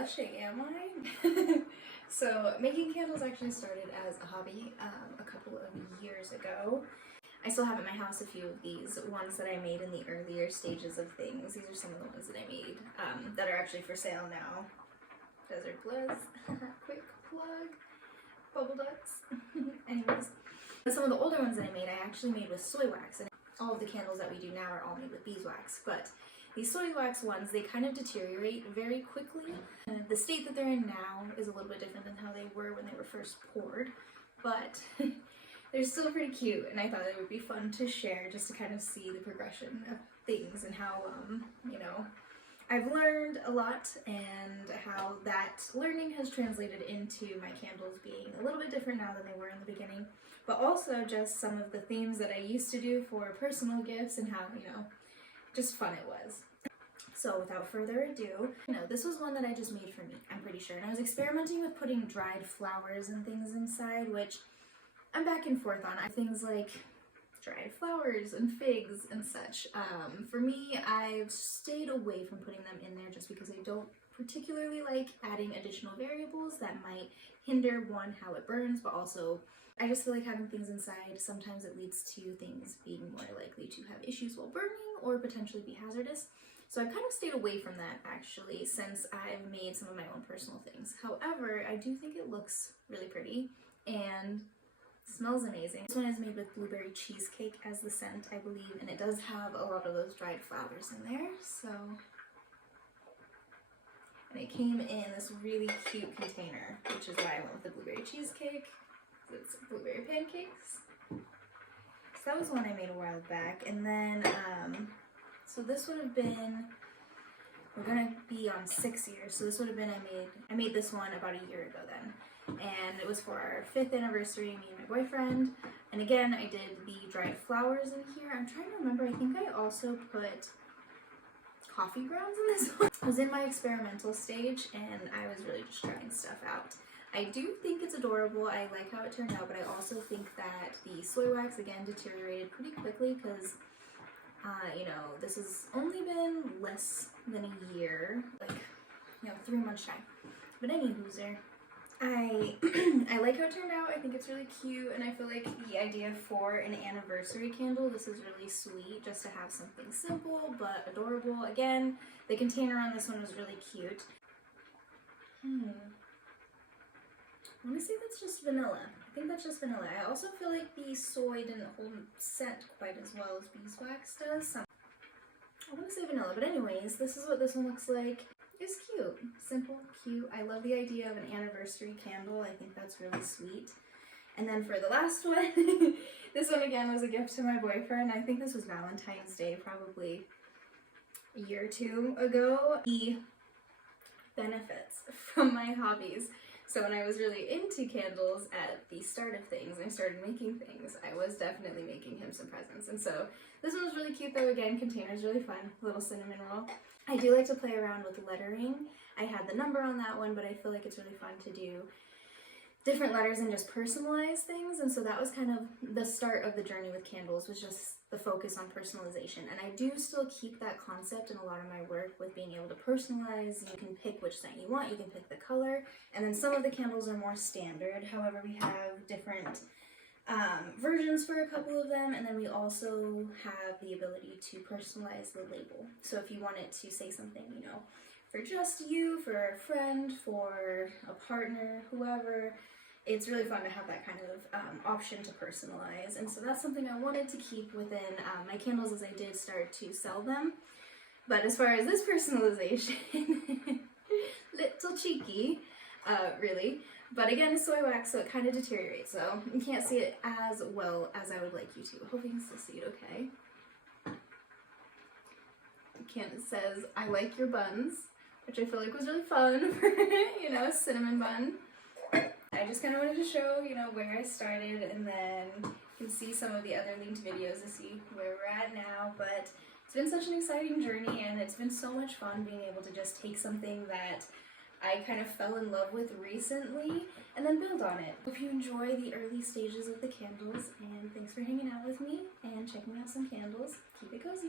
blushing, am I? So making candles actually started as a hobby a couple of years ago. I still have at my house a few of these ones that I made in the earlier stages of things. These are some of the ones that I made that are actually for sale now. Desert Blizz, quick plug, bubble ducks. Anyways, but some of the older ones that I made, I actually made with soy wax, and all of the candles that we do now are all made with beeswax. But these soy wax ones, they kind of deteriorate very quickly. The state that they're in now is a little bit different than how they were when they were first poured, but they're still pretty cute, and I thought it would be fun to share just to kind of see the progression of things and how, you know, I've learned a lot and how that learning has translated into my candles being a little bit different now than they were in the beginning, but also just some of the themes that I used to do for personal gifts and how, you know, just fun it was. So without further ado, this was one that I just made for me, I'm pretty sure, and I was experimenting with putting dried flowers and things inside, which I'm back and forth on. Things like dried flowers and figs and such. For me, I've stayed away from putting them in there just because I don't particularly like adding additional variables that might hinder, one, how it burns, but also I just feel like having things inside, sometimes it leads to things being more likely to have issues while burning or potentially be hazardous. So I've kind of stayed away from that actually since I've made some of my own personal things. However, I do think it looks really pretty and smells amazing. This one is made with blueberry cheesecake as the scent, I believe, and it does have a lot of those dried flowers in there, so. And it came in this really cute container, which is why I went with the blueberry cheesecake. It's blueberry pancakes. So that was one I made a while back, and then, so this would have been, we're gonna be on 6 years, so this would have been, I made this one about a year ago then. And it was for our 5th anniversary, me and my boyfriend. And again, I did the dried flowers in here. I'm trying to remember, I think I also put coffee grounds in this one. I was in my experimental stage and I was really just trying stuff out. I do think it's adorable, I like how it turned out, but I also think that the soy wax, again, deteriorated pretty quickly because, you know, this has only been less than a year, like, 3 months time. But any loser. I like how it turned out. I think it's really cute, and I feel like the idea for an anniversary candle, this is really sweet, just to have something simple but adorable. Again, the container on this one was really cute. I want to say that's just vanilla. I think that's just vanilla. I also feel like the soy didn't hold scent quite as well as beeswax does. I want to say vanilla, but anyways, this is what this one looks like. It's cute. Simple, cute. I love the idea of an anniversary candle. I think that's really sweet. And then for the last one, this one again was a gift to my boyfriend. I think this was Valentine's Day, probably a year or 2 ago. He benefits from my hobbies. So when I was really into candles at the start of things, and I started making things, I was definitely making him some presents. And so this one was really cute though. Again, container's really fun. Little cinnamon roll. I do like to play around with lettering. I had the number on that one, but I feel like it's really fun to do different letters and just personalize things. And so that was kind of the start of the journey with candles, was just the focus on personalization. And I do still keep that concept in a lot of my work with being able to personalize. You can pick which scent you want, you can pick the color, and then some of the candles are more standard. However, we have different versions for a couple of them, and then we also have the ability to personalize the label. So if you wanted to say something, you know, for just you, for a friend, for a partner, whoever, it's really fun to have that kind of option to personalize. And so that's something I wanted to keep within my candles as I did start to sell them. But as far as this personalization, little cheeky, really. But again, it's soy wax, so it kind of deteriorates, so you can't see it as well as I would like you to. I hope you can still see it okay. It says, "I like your buns," which I feel like was really fun for, you know, a cinnamon bun. I just kind of wanted to show, you know, where I started, and then you can see some of the other linked videos to see where we're at now. But it's been such an exciting journey, and it's been so much fun being able to just take something that I kind of fell in love with recently and then build on it. Hope you enjoy the early stages of the candles, and thanks for hanging out with me and checking out some candles. Keep it cozy.